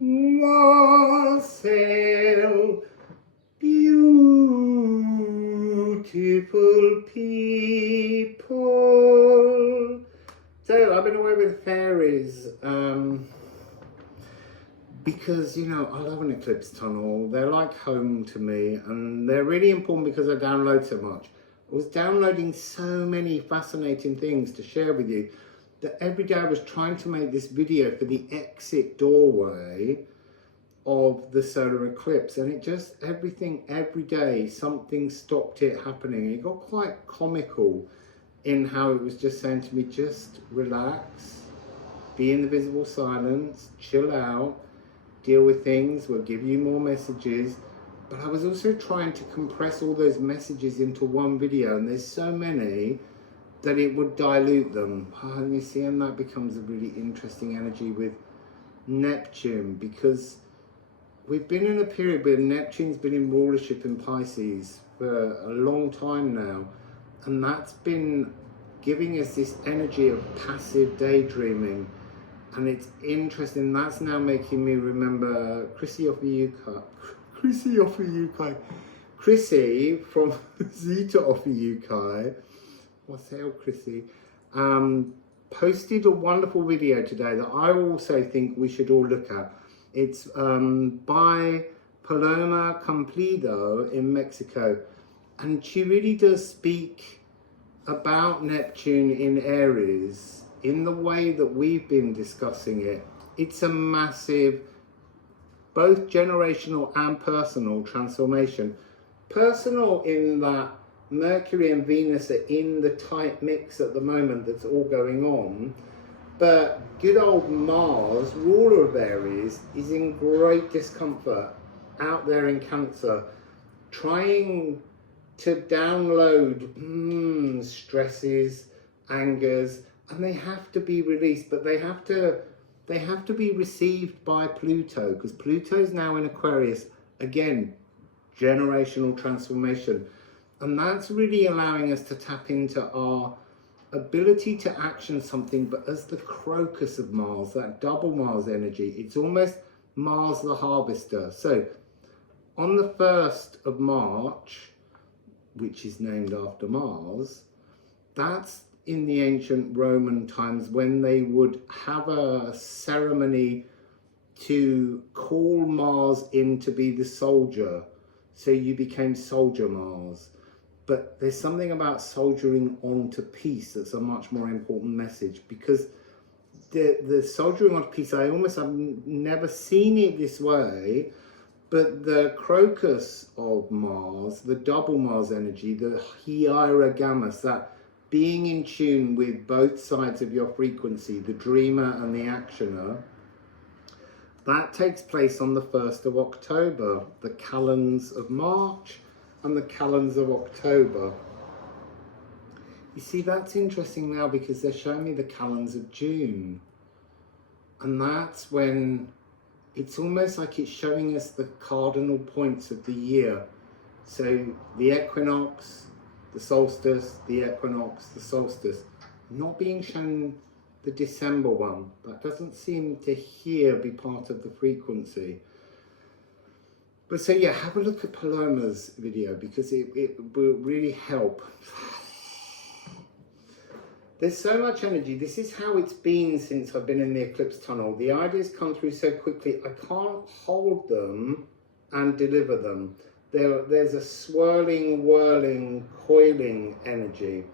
Wassail, beautiful people. So I've been away with fairies because, you know, I love an eclipse tunnel. They're like home to me, and they're really important because I download so much. I was downloading so many fascinating things to share with you that every day I was trying to make this video for the exit doorway of the solar eclipse, and it just, everything, every day, something stopped it happening. It got quite comical in how it was just saying to me, just relax, be in the visible silence, chill out, deal with things, we'll give you more messages. But I was also trying to compress all those messages into one video, and there's so many that it would dilute them. And you see, and that becomes a really interesting energy with Neptune, because we've been in a period where Neptune's been in rulership in Pisces for a long time now, and that's been giving us this energy of passive daydreaming. And it's interesting, that's now making me remember Chrissy off the UK, Chrissy from Zeta off the UK, Wassail Chrissy, posted a wonderful video today that I also think we should all look at. It's by Paloma Cumplido in Mexico, and she really does speak about Neptune in Aries in the way that we've been discussing it. It's a massive, both generational and personal transformation. Personal in that Mercury and Venus are in the tight mix at the moment that's all going on, but good old Mars, ruler of Aries, is in great discomfort out there in Cancer, trying to download stresses, angers, and they have to be released, but they have to be received by Pluto, because Pluto's now in Aquarius, again, generational transformation. And that's really allowing us to tap into our ability to action something, but as the crocus of Mars, that double Mars energy, it's almost Mars the harvester. So on the 1st of March, which is named after Mars, that's in the ancient Roman times when they would have a ceremony to call Mars in to be the soldier. So you became Soldier Mars. But there's something about soldiering on to peace that's a much more important message, because the soldiering on to peace, I've never seen it this way, but the crocus of Mars, the double Mars energy, the hierogamous, that being in tune with both sides of your frequency, the dreamer and the actioner, that takes place on the 1st of October, the calends of March and the calends of October. You see, that's interesting now because they're showing me the calends of June. And that's when it's almost like it's showing us the cardinal points of the year. So the equinox, the solstice, the equinox, the solstice, not being shown the December one. That doesn't seem to here be part of the frequency. But so yeah, have a look at Paloma's video because it will really help. There's so much energy. This is how it's been since I've been in the eclipse tunnel. The ideas come through so quickly, I can't hold them and deliver them. There's a swirling, whirling, coiling energy.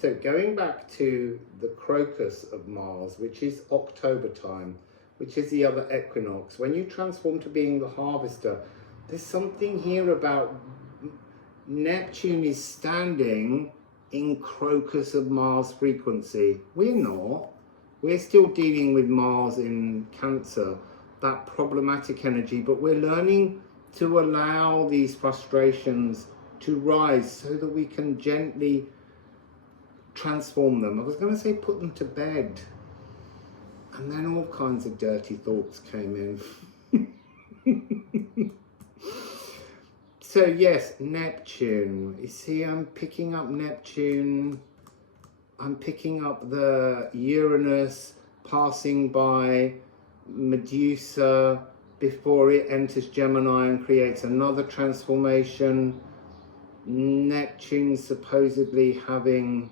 So going back to the crocus of Mars, which is October time, which is the other equinox, when you transform to being the harvester, there's something here about Neptune is standing in crocus of Mars frequency. We're not. We're still dealing with Mars in Cancer, that problematic energy, but we're learning to allow these frustrations to rise so that we can gently transform them. I was going to say put them to bed, and then all kinds of dirty thoughts came in. So yes, Neptune. You see, I'm picking up Neptune. I'm picking up the Uranus passing by Medusa, before it enters Gemini and creates another transformation. Neptune supposedly having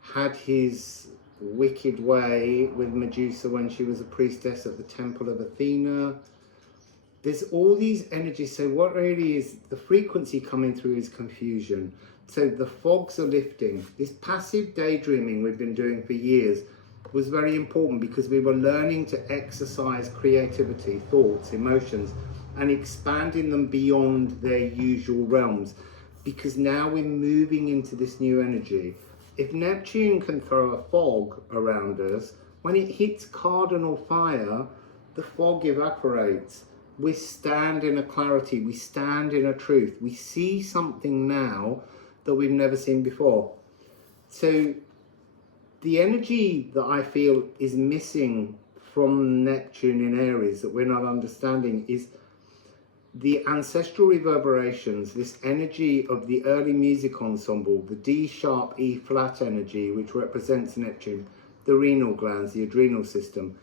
had his wicked way with Medusa when she was a priestess at the temple of Athena. There's all these energies. So what really is the frequency coming through is confusion. So the fogs are lifting. This passive daydreaming we've been doing for years was very important because we were learning to exercise creativity, thoughts, emotions, and expanding them beyond their usual realms, because now we're moving into this new energy. If Neptune can throw a fog around us, when it hits cardinal fire, the fog evaporates. We stand in a clarity, we stand in a truth, we see something now that we've never seen before. So the energy that I feel is missing from Neptune in Aries that we're not understanding is the ancestral reverberations, this energy of the early music ensemble, the D sharp E flat energy, which represents Neptune, the renal glands, the adrenal system,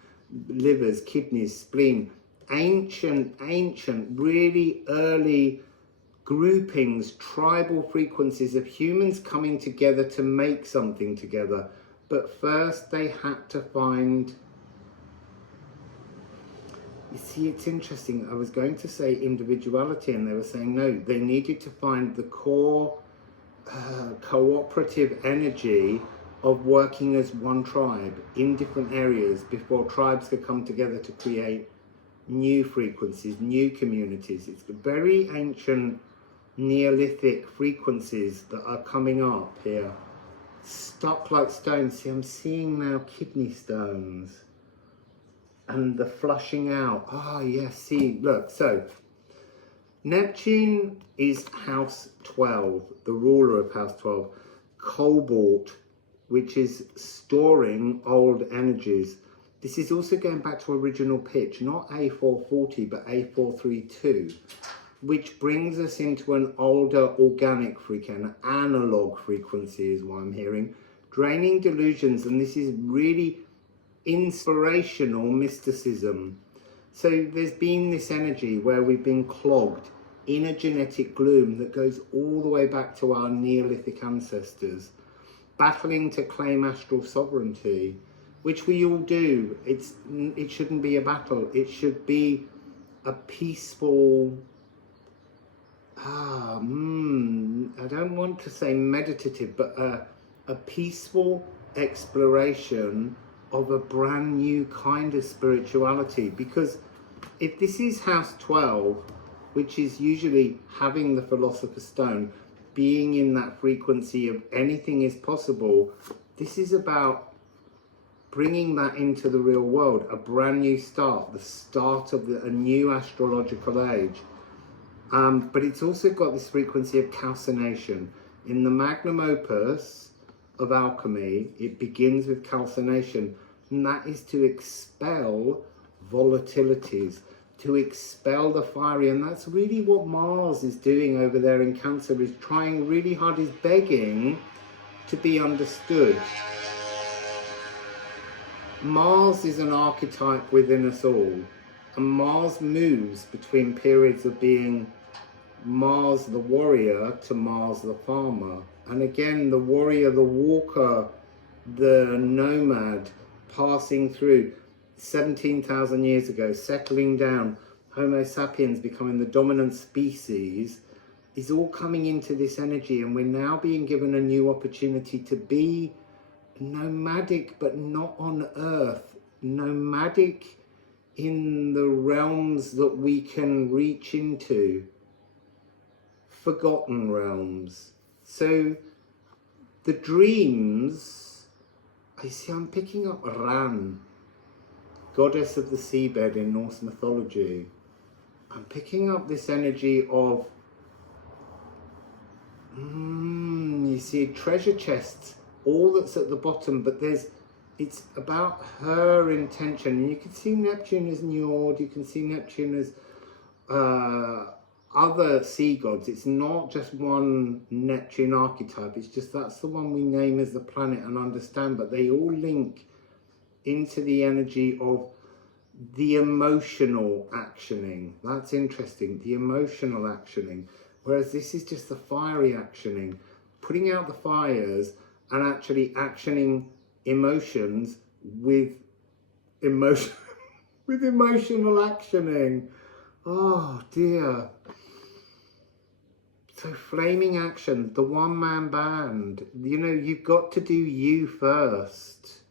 livers, kidneys, spleen, ancient, really early groupings, tribal frequencies of humans coming together to make something together. But first they had to find, you see, it's interesting. I was going to say individuality, and they were saying no, they needed to find the core cooperative energy of working as one tribe in different areas before tribes could come together to create new frequencies, new communities. It's very ancient Neolithic frequencies that are coming up here. Stuck like stones. See, I'm seeing now kidney stones. And the flushing out. Ah, yes, see, look. So, Neptune is house 12, the ruler of house 12. Cobalt, which is storing old energies. This is also going back to original pitch, not A440, but A432, which brings us into an older organic frequency, an analog frequency is what I'm hearing. Draining delusions, and this is really inspirational mysticism. So there's been this energy where we've been clogged in a genetic gloom that goes all the way back to our Neolithic ancestors, battling to claim astral sovereignty, which we all do. It shouldn't be a battle. It should be a peaceful, I don't want to say meditative, but a peaceful exploration of a brand new kind of spirituality. Because if this is house 12, which is usually having the Philosopher's Stone, being in that frequency of anything is possible, this is about bringing that into the real world, a brand new start, the start of a new astrological age. But it's also got this frequency of calcination. In the magnum opus of alchemy, it begins with calcination, and that is to expel volatilities, to expel the fiery, and that's really what Mars is doing over there in Cancer, is trying really hard, is begging to be understood. Mars is an archetype within us all, and Mars moves between periods of being Mars the warrior to Mars the farmer. And again, the warrior, the walker, the nomad, passing through 17,000 years ago, settling down, Homo sapiens becoming the dominant species, is all coming into this energy. And we're now being given a new opportunity to be nomadic, but not on Earth, nomadic in the realms that we can reach into, forgotten realms. So the dreams, I see, I'm picking up Ran, goddess of the seabed in Norse mythology. I'm picking up this energy of, you see, treasure chests, all that's at the bottom, but it's about her intention. And you can see Neptune as Njord, you can see Neptune as other sea gods. It's not just one Neptune archetype, it's just that's the one we name as the planet and understand, but they all link into the energy of the emotional actioning. That's interesting, the emotional actioning. Whereas this is just the fiery actioning, putting out the fires and actually actioning emotions with emotion, with emotional actioning. Oh dear. So flaming action, the one-man band. You know, you've got to do you first.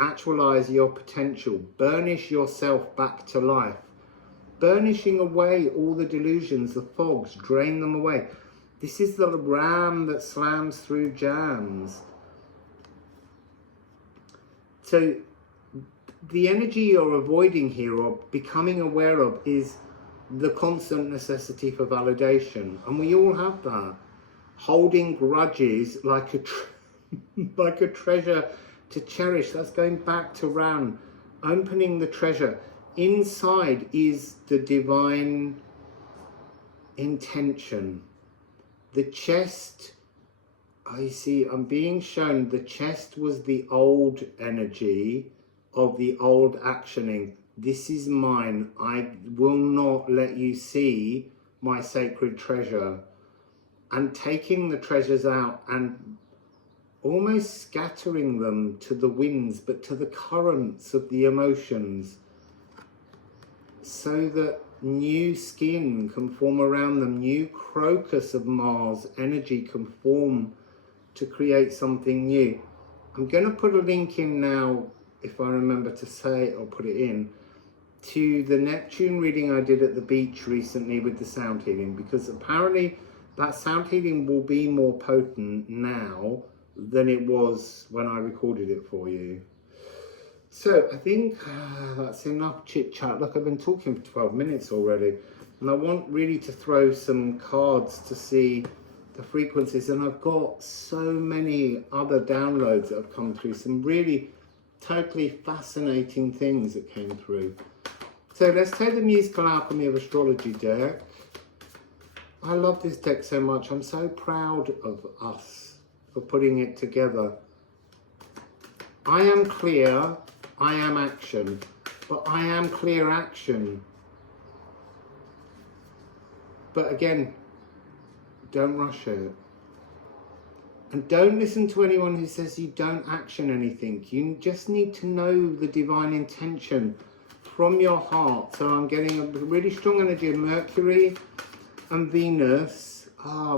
Actualize your potential. Burnish yourself back to life. Burnishing away all the delusions, the fogs, drain them away. This is the ram that slams through jams. So the energy you're avoiding here or becoming aware of is the constant necessity for validation. And we all have that. Holding grudges like a treasure to cherish. That's going back to Ram. Opening the treasure. Inside is the divine intention. The chest, I see, I'm being shown the chest was the old energy of the old actioning. This is mine. I will not let you see my sacred treasure. And taking the treasures out and almost scattering them to the winds, but to the currents of the emotions, so that new skin can form around them, new crocus of Mars energy can form to create something new. I'm going to put a link in now, if I remember to say it or put it in, to the Neptune reading I did at the beach recently with the sound healing, because apparently that sound healing will be more potent now than it was when I recorded it for you. So I think that's enough chit chat. Look, I've been talking for 12 minutes already, and I want really to throw some cards to see the frequencies, and I've got so many other downloads that have come through, some really totally fascinating things that came through. So let's take the musical Alchemy of Astrology deck. I love this deck so much. I'm so proud of us for putting it together. I am clear, I am action, but I am clear action. But again, don't rush it. And don't listen to anyone who says you don't action anything. You just need to know the divine intention from your heart. So I'm getting a really strong energy of Mercury and Venus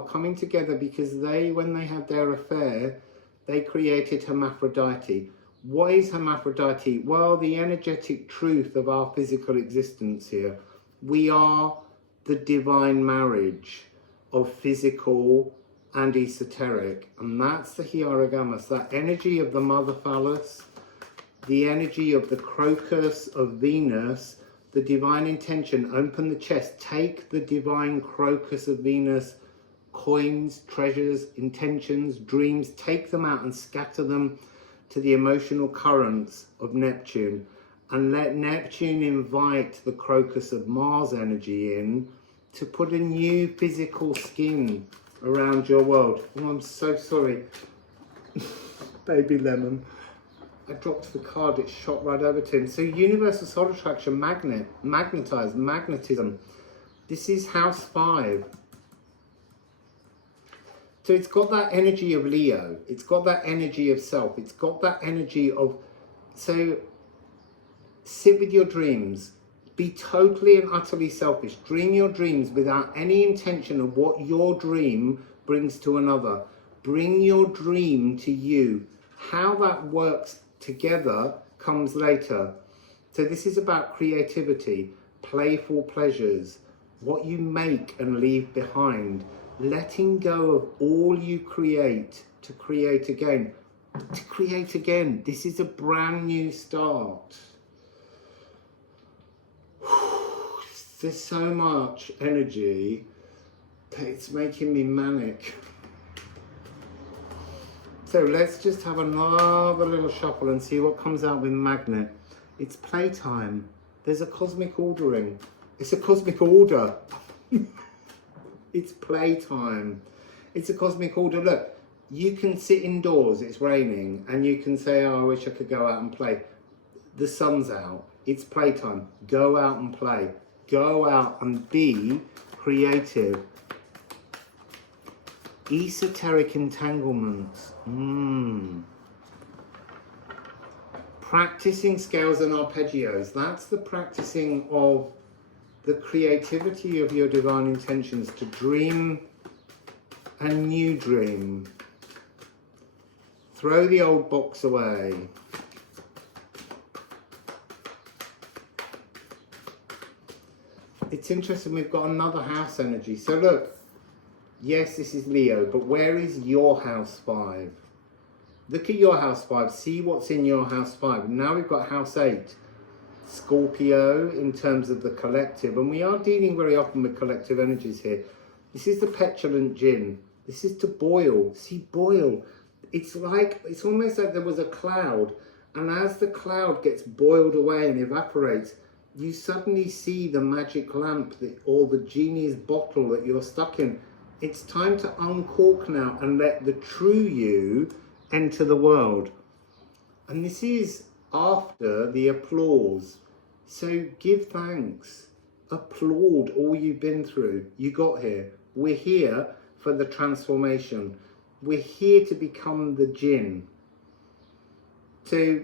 coming together, because they, when they had their affair, they created Hermaphrodite. What is Hermaphrodite? Well, the energetic truth of our physical existence here. We are the divine marriage of physical and esoteric, and that's the Hierogamous, that energy of the mother phallus, the energy of the crocus of Venus, the divine intention. Open the chest, take the divine crocus of Venus, coins, treasures, intentions, dreams, take them out and scatter them to the emotional currents of Neptune, and let Neptune invite the crocus of Mars energy in to put a new physical skin around your world. Oh, I'm so sorry. Baby lemon. I dropped the card, it shot right over to him. So universal solar attraction, magnetism. This is house 5. So it's got that energy of Leo. It's got that energy of self. It's got that energy of, so sit with your dreams. Be totally and utterly selfish. Dream your dreams without any intention of what your dream brings to another. Bring your dream to you. How that works together comes later. So this is about creativity, playful pleasures, what you make and leave behind, letting go of all you create to create again. To create again. This is a brand new start. There's so much energy that it's making me manic. So let's just have another little shuffle and see what comes out with Magnet. It's playtime. There's a cosmic ordering. It's a cosmic order. It's playtime. It's a cosmic order. Look, you can sit indoors, it's raining, and you can say, oh, I wish I could go out and play. The sun's out. It's playtime. Go out and play. Go out and be creative. Esoteric entanglements. Practicing scales and arpeggios. That's the practicing of the creativity of your divine intentions to dream a new dream. Throw the old box away. It's interesting, we've got another house energy. So look, yes, this is Leo, but where is your house 5? Look at your house 5, see what's in your house 5. Now we've got house 8, Scorpio, in terms of the collective, and we are dealing very often with collective energies here. This is the petulant Jinn. This is to boil. See, boil. It's almost like there was a cloud, and as the cloud gets boiled away and evaporates, you suddenly see the magic lamp or the genie's bottle that you're stuck in. It's time to uncork now and let the true you enter the world. And this is after the applause. So give thanks. Applaud all you've been through. You got here. We're here for the transformation. We're here to become the Jinn. So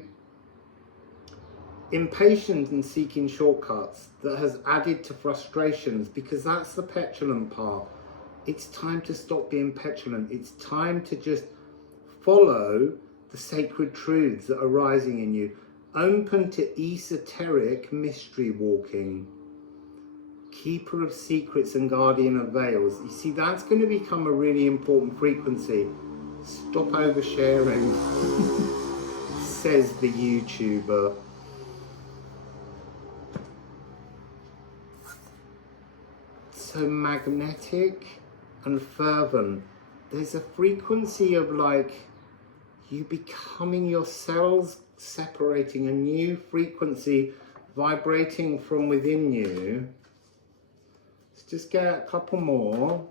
impatient and seeking shortcuts that has added to frustrations, because that's the petulant part. It's time to stop being petulant. It's time to just follow the sacred truths that are rising in you. Open to esoteric mystery walking. Keeper of secrets and guardian of veils. You see, that's going to become a really important frequency. Stop oversharing, says the YouTuber. So magnetic and fervent. There's a frequency of like you becoming yourselves, separating a new frequency vibrating from within you. Let's just get a couple more.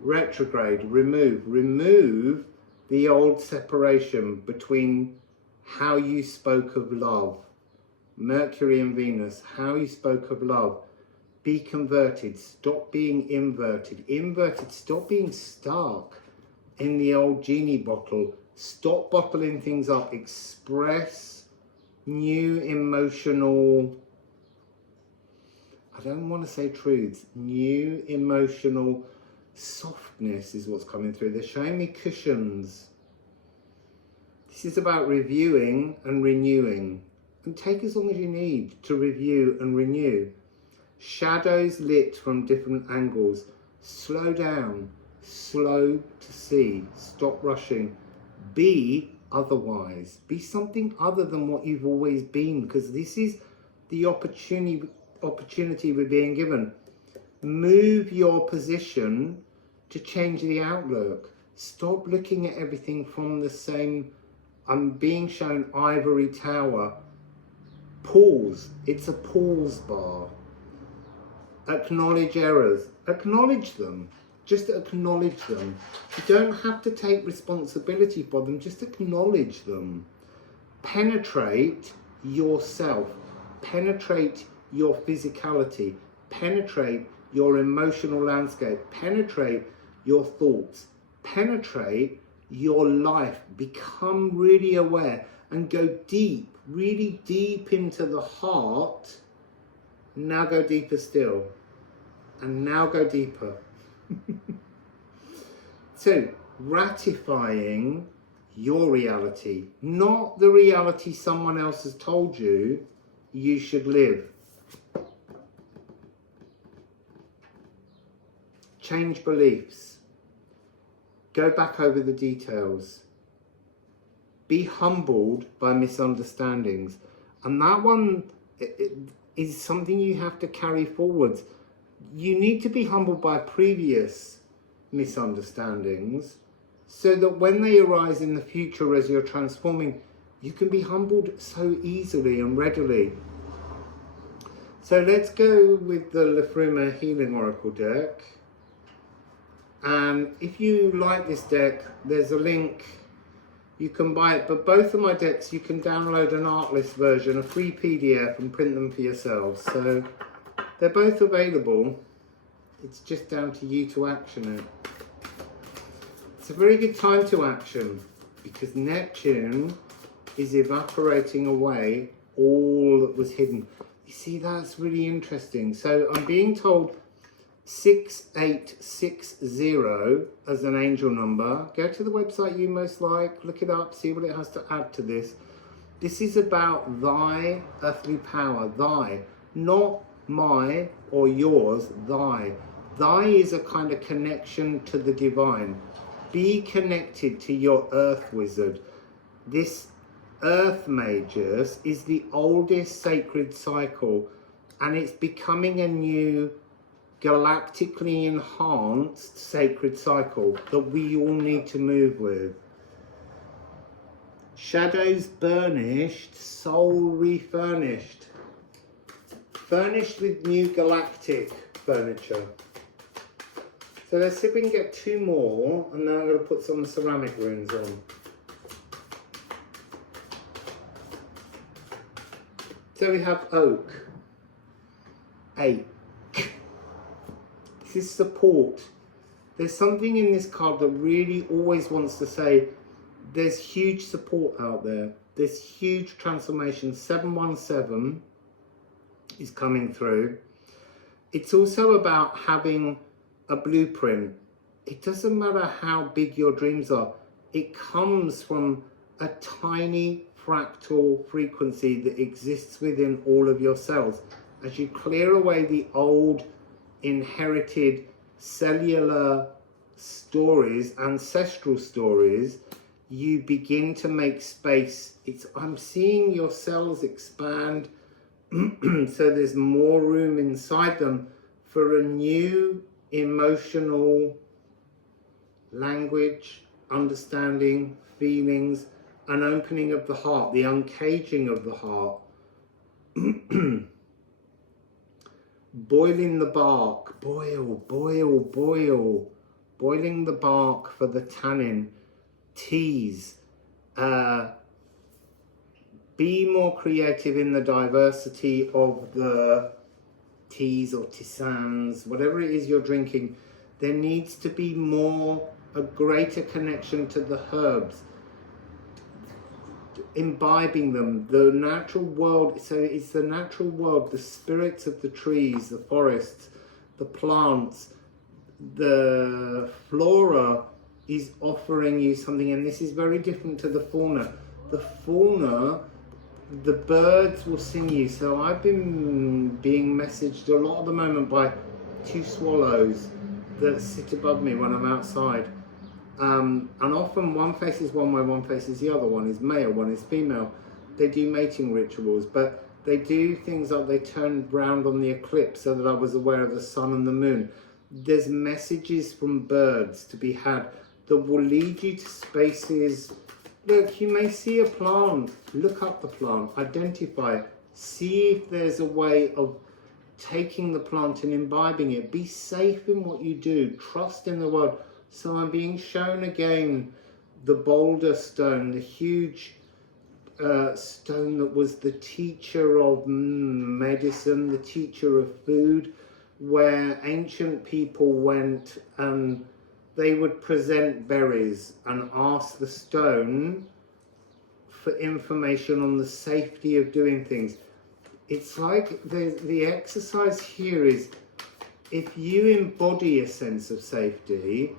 Retrograde, remove the old separation between how you spoke of love. Mercury and Venus, how you spoke of love. Be converted, stop being inverted. Stop being stuck in the old genie bottle. Stop bottling things up. Express new emotional, I don't want to say truths, new emotional softness is what's coming through. They're showing me cushions. This is about reviewing and renewing. And take as long as you need to review and renew. Shadows lit from different angles. Slow down. Slow to see. Stop rushing. Be otherwise. Be something other than what you've always been, because this is the opportunity we're being given. Move your position to change the outlook. Stop looking at everything from the same. I'm being shown ivory tower. Pause. It's a pause bar. Acknowledge errors. Acknowledge them. Just acknowledge them. You don't have to take responsibility for them. Just acknowledge them. Penetrate yourself. Penetrate your physicality. Penetrate your emotional landscape. Penetrate your thoughts. Penetrate your life. Become really aware and go deep. Really deep into the heart. Now go deeper still. And now go deeper. So, ratifying your reality, not the reality someone else has told you you should live. Change beliefs. Go back over the details. Be humbled by misunderstandings. And that one is something you have to carry forwards. You need to be humbled by previous misunderstandings so that when they arise in the future as you're transforming, you can be humbled so easily and readily. So let's go with the Liffruma Healing Oracle Deck. And if you like this deck, there's a link. you can buy it. But both of my decks, you can download an art list version, a free PDF, and print them for yourselves. So they're both available. It's just down to you to action it. It's a very good time to action because Neptune is evaporating away all that was hidden. You see, that's really interesting. So I'm being told 6860 as an angel number. Go to the website you most like, look it up, see what it has to add to this. This is about thy earthly power, thy, not my or yours, thy. Thy is a kind of connection to the divine. Be connected to your earth wizard. This Earth Magus is the oldest sacred cycle, and it's becoming a new galactically enhanced sacred cycle that we all need to move with. Shadows burnished, soul refurnished. Furnished with new galactic furniture. So let's see if we can get 2 more, and then I'm going to put some ceramic runes on. So we have oak, 8. This is support. There's something in this card that really always wants to say there's huge support out there. There's huge transformation. 717 is coming through. It's also about having a blueprint. It doesn't matter how big your dreams are. It comes from a tiny fractal frequency that exists within all of your cells. As you clear away the old inherited cellular stories, ancestral stories, you begin to make space. I'm seeing your cells expand so there's more room inside them for a new emotional language, understanding, feelings, an opening of the heart, the uncaging of the heart. Boiling the bark, boil, boil, boil. Boiling the bark for the tannin. Tease. Be more creative in the diversity of the teas or tisanes, whatever it is you're drinking. There needs to be a greater connection to the herbs. Imbibing them, the natural world. So it's the natural world, the spirits of the trees, the forests, the plants, the flora is offering you something, and this is very different to the fauna. The fauna, the birds will sing you. So I've been being messaged a lot at the moment by 2 swallows that sit above me when I'm outside. And often one faces one way, one faces the other. One is male, one is female. They do mating rituals, but they do things like they turn round on the eclipse so that I was aware of the sun and the moon. There's messages from birds to be had that will lead you to spaces. Look, you may see a plant, look up the plant, identify it, see if there's a way of taking the plant and imbibing it. Be safe in what you do, trust in the world. So I'm being shown again the boulder stone, the huge stone that was the teacher of medicine, the teacher of food, where ancient people went and they would present berries and ask the stone for information on the safety of doing things. It's like the exercise here is, if you embody a sense of safety,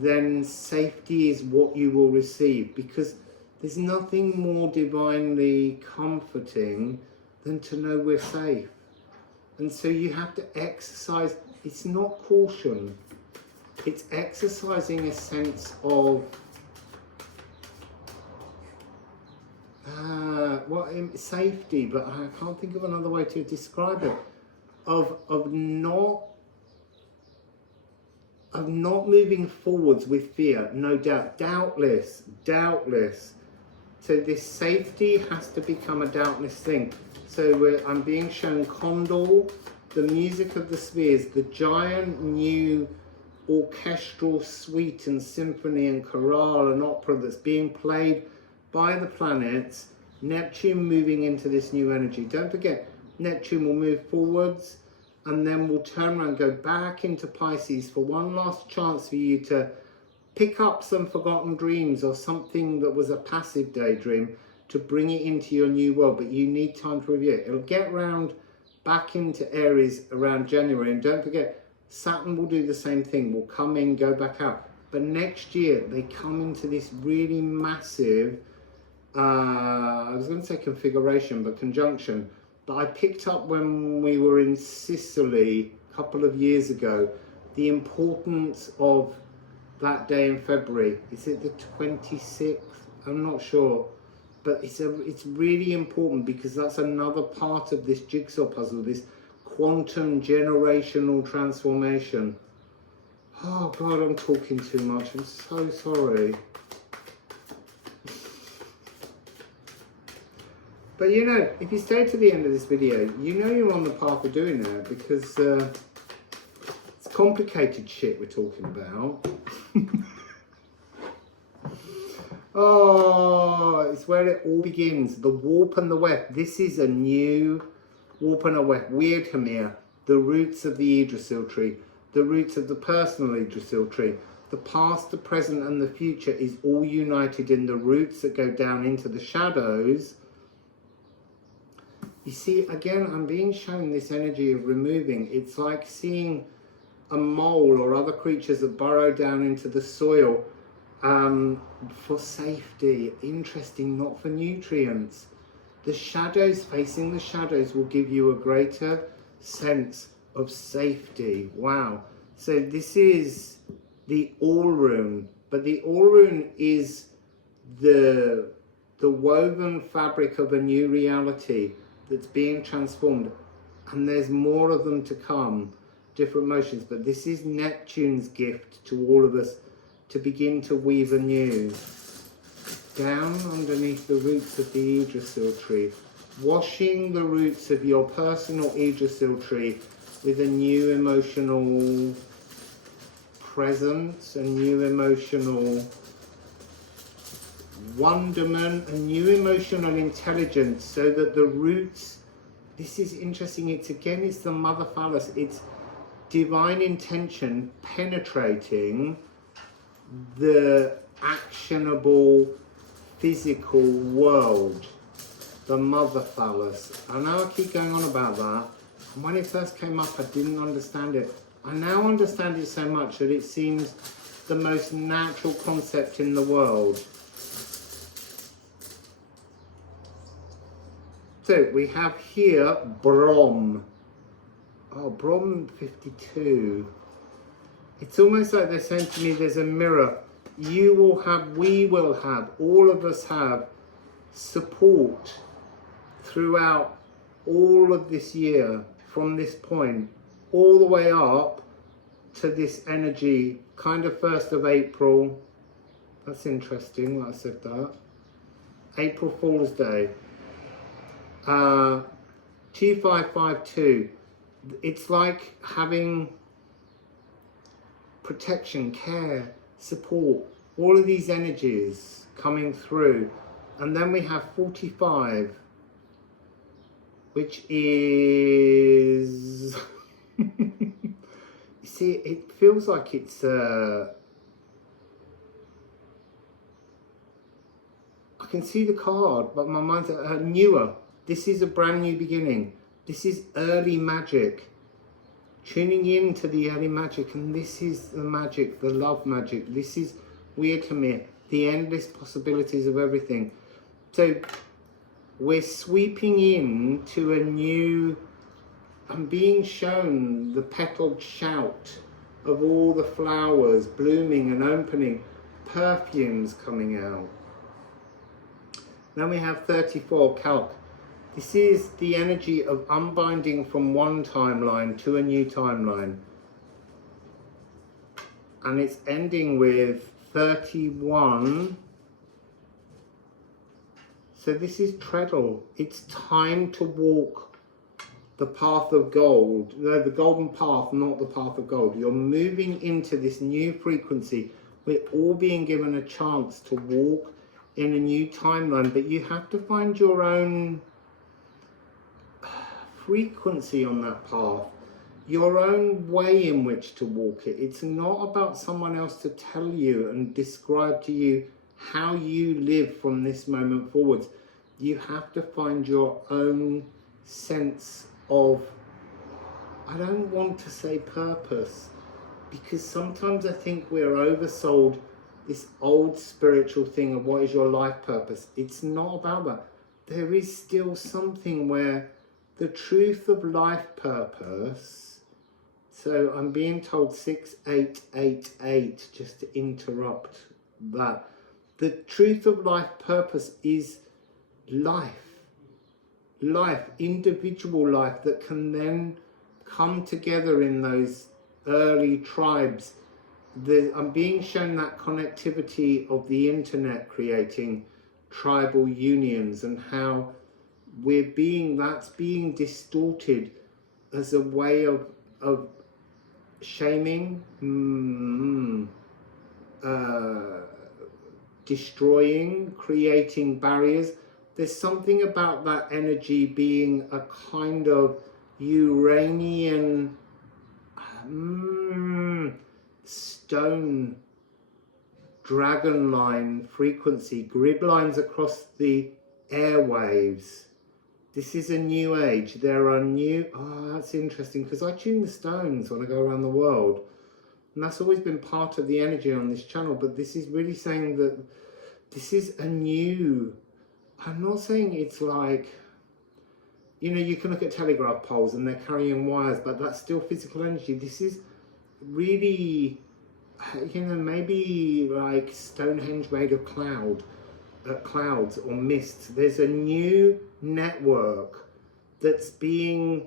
then safety is what you will receive, because there's nothing more divinely comforting than to know we're safe. And so you have to exercise. It's not caution, it's exercising a sense of safety, but I can't think of another way to describe it, of not moving forwards with fear. No doubt, doubtless. So this safety has to become a doubtless thing. So I'm being shown Condor, the music of the spheres, the giant new orchestral suite and symphony and chorale and opera that's being played by the planets. Neptune moving into this new energy. Don't forget, Neptune will move forwards and then we'll turn around and go back into Pisces for one last chance for you to pick up some forgotten dreams or something that was a passive daydream to bring it into your new world, but you need time to review it. It'll get round back into Aries around January, and don't forget, Saturn will do the same thing, will come in, go back out. But next year, they come into this really massive, I was going to say configuration, but conjunction, that I picked up when we were in Sicily a couple of years ago, the importance of that day in February. Is it the 26th? I'm not sure. But it's really important because that's another part of this jigsaw puzzle, this quantum generational transformation. Oh God, I'm talking too much. I'm so sorry. But you know, if you stay to the end of this video, you know you're on the path of doing that because it's complicated shit we're talking about. Oh, it's where it all begins. The warp and the weft. This is a new warp and a weft. Weird Hamir. The roots of the Yggdrasil tree. The roots of the personal Yggdrasil tree. The past, the present and the future is all united in the roots that go down into the shadows. You see, again, I'm being shown this energy of removing. It's like seeing a mole or other creatures that burrow down into the soil for safety. Interesting, not for nutrients. The shadows, facing the shadows, will give you a greater sense of safety. Wow. So this is the All Rune, but the All Rune is the woven fabric of a new reality that's being transformed, and there's more of them to come, different motions, but this is Neptune's gift to all of us to begin to weave anew. Down underneath the roots of the Yggdrasil tree, washing the roots of your personal Yggdrasil tree with a new emotional presence, a new emotional wonderment, a new emotional intelligence, so that the roots, this is interesting, it's the mother phallus, it's divine intention penetrating the actionable physical world, the mother phallus. I know I keep going on about that, and when it first came up I didn't understand it. I now understand it so much that it seems the most natural concept in the world. So we have here Brom. Oh, Brom 52. It's almost like they're saying to me there's a mirror. You will have, we will have, all of us have support throughout all of this year, from this point all the way up to this energy, kind of 1st of April. That's interesting that I said that. April Fool's Day. 2552. It's like having protection, care, support, all of these energies coming through. And then we have 45, which is you see, it feels like it's I can see the card, but my mind's newer. This is a brand new beginning. This is early magic. Tuning in to the early magic, and this is the magic, the love magic. This is weird to me, the endless possibilities of everything. So we're sweeping into a new, I'm being shown the petaled shout of all the flowers blooming and opening, perfumes coming out. Then we have 34, Calc. This is the energy of unbinding from one timeline to a new timeline. And it's ending with 31. So this is treadle. It's time to walk the path of gold. No, the golden path, not the path of gold. You're moving into this new frequency. We're all being given a chance to walk in a new timeline, but you have to find your own frequency on that path, your own way in which to walk it. It's not about someone else to tell you and describe to you how you live from this moment forwards. You have to find your own sense of, I don't want to say purpose, because sometimes I think we're oversold this old spiritual thing of what is your life purpose. It's not about that. There is still something where the truth of life purpose, so I'm being told 6888, just to interrupt that. The truth of life purpose is life, individual life that can then come together in those early tribes. I'm being shown that connectivity of the internet creating tribal unions, and how that's being distorted as a way of shaming, destroying, creating barriers. There's something about that energy being a kind of Uranian stone dragon line frequency, grid lines across the airwaves. This is a new age. There are new, that's interesting, because I tune the stones when I go around the world, and that's always been part of the energy on this channel. But this is really saying that this is a new, I'm not saying it's like, you know, you can look at telegraph poles and they're carrying wires, but that's still physical energy. This is really, you know, maybe like Stonehenge made of clouds or mists. There's a new network that's being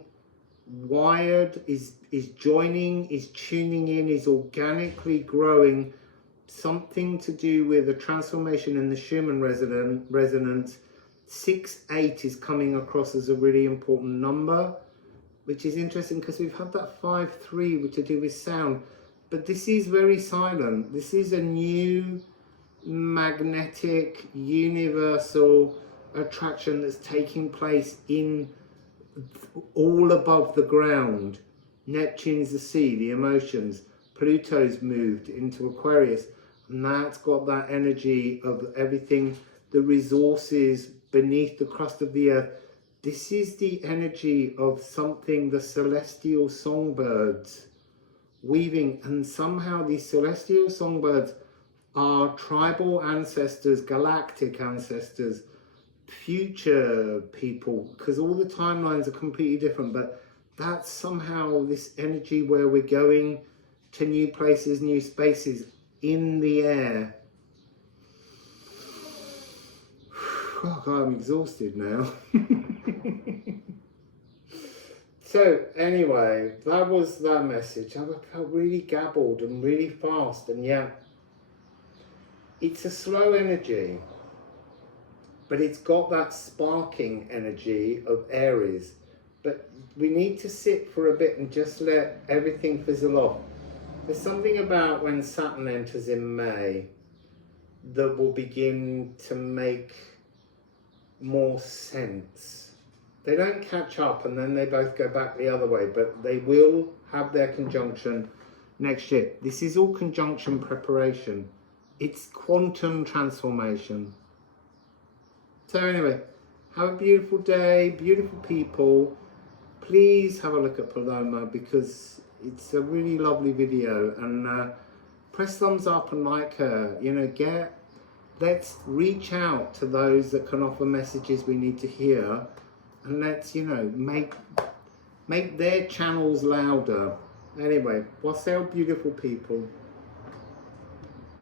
wired, is joining, is tuning in, is organically growing. Something to do with a transformation in the Schumann resonance. 6-8 is coming across as a really important number, which is interesting because we've had that 5-3 which to do with sound, but this is very silent. This is a new magnetic universal attraction that's taking place in all above the ground. Neptune's the sea, the emotions. Pluto's moved into Aquarius, and that's got that energy of everything, the resources beneath the crust of the earth. This is the energy of something, the celestial songbirds weaving, and somehow these celestial songbirds are tribal ancestors, galactic ancestors, future people, because all the timelines are completely different, but that's somehow this energy where we're going to new places, new spaces in the air. Oh God, I'm exhausted now. So anyway, that was that message. I felt really gabbled and really fast, and yeah, it's a slow energy, but it's got that sparking energy of Aries. But we need to sit for a bit and just let everything fizzle off. There's something about when Saturn enters in May that will begin to make more sense. They don't catch up and then they both go back the other way, but they will have their conjunction next year. This is all conjunction preparation. It's quantum transformation. So anyway, have a beautiful day, beautiful people. Please have a look at Paloma because it's a really lovely video, and press thumbs up and like her. You know, let's reach out to those that can offer messages we need to hear, and let's, you know, make their channels louder. Anyway, Wassail, beautiful people.